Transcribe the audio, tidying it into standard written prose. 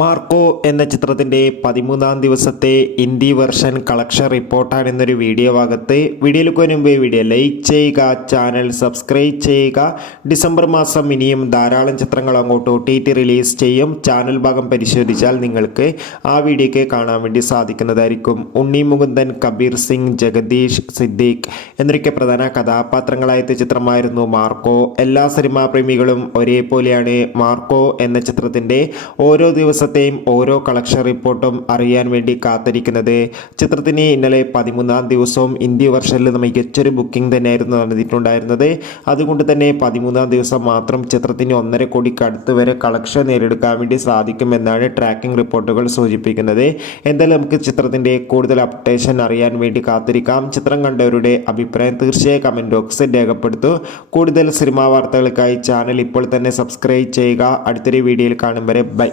Marco എന്ന ചിത്രത്തിൻ്റെ 13-ാം ദിവസത്തെ ഹിന്ദി വെർഷൻ കളക്ഷൻ റിപ്പോർട്ടാണ് എന്നൊരു വീഡിയോ ഭാഗത്ത്. വീഡിയോയിലേക്ക് മുമ്പ് വീഡിയോ ലൈക്ക് ചെയ്യുക, ചാനൽ സബ്സ്ക്രൈബ് ചെയ്യുക. ഡിസംബർ മാസം ഇനിയും ധാരാളം ചിത്രങ്ങൾ അങ്ങോട്ട് OTT റിലീസ് ചെയ്യും. ചാനൽ ഭാഗം പരിശോധിച്ചാൽ നിങ്ങൾക്ക് ആ വീഡിയോയ്ക്ക് കാണാൻ വേണ്ടി സാധിക്കുന്നതായിരിക്കും. ഉണ്ണി മുകുന്ദൻ, കബീർ സിംഗ്, ജഗദീഷ്, സിദ്ദീഖ് എന്നൊക്കെ പ്രധാന കഥാപാത്രങ്ങളായ ചിത്രമായിരുന്നു മാർക്കോ. എല്ലാ സിനിമാ പ്രേമികളും ഒരേപോലെയാണ് മാർക്കോ എന്ന ചിത്രത്തിൻ്റെ ഓരോ ദിവസത്തെയും ഓരോ കളക്ഷൻ റിപ്പോർട്ടും അറിയാൻ വേണ്ടി കാത്തിരിക്കുന്നത്. ചിത്രത്തിന് ഇന്നലെ 13-ാം ദിവസവും ഇന്ത്യ വെർഷനിൽ മികച്ചൊരു ബുക്കിംഗ് തന്നെയായിരുന്നു നടന്നിട്ടുണ്ടായിരുന്നത്. അതുകൊണ്ട് തന്നെ 13-ാം ദിവസം മാത്രം ചിത്രത്തിന് 1.5 കോടിക്ക് അടുത്ത് വരെ കളക്ഷൻ നേടിയെടുക്കാൻ വേണ്ടി സാധിക്കുമെന്നാണ് ട്രാക്കിംഗ് റിപ്പോർട്ടുകൾ സൂചിപ്പിക്കുന്നത്. എന്തായാലും നമുക്ക് ചിത്രത്തിൻ്റെ കൂടുതൽ അപ്ഡേഷൻ അറിയാൻ വേണ്ടി കാത്തിരിക്കാം. ചിത്രം കണ്ടവരുടെ അഭിപ്രായം തീർച്ചയായും കമൻറ്റ് ബോക്സിൽ രേഖപ്പെടുത്തൂ. കൂടുതൽ സിനിമാ വാർത്തകൾക്കായി ചാനൽ ഇപ്പോൾ തന്നെ സബ്സ്ക്രൈബ് ചെയ്യുക. അടുത്തൊരു വീഡിയോയിൽ കാണും വരെ ബൈ.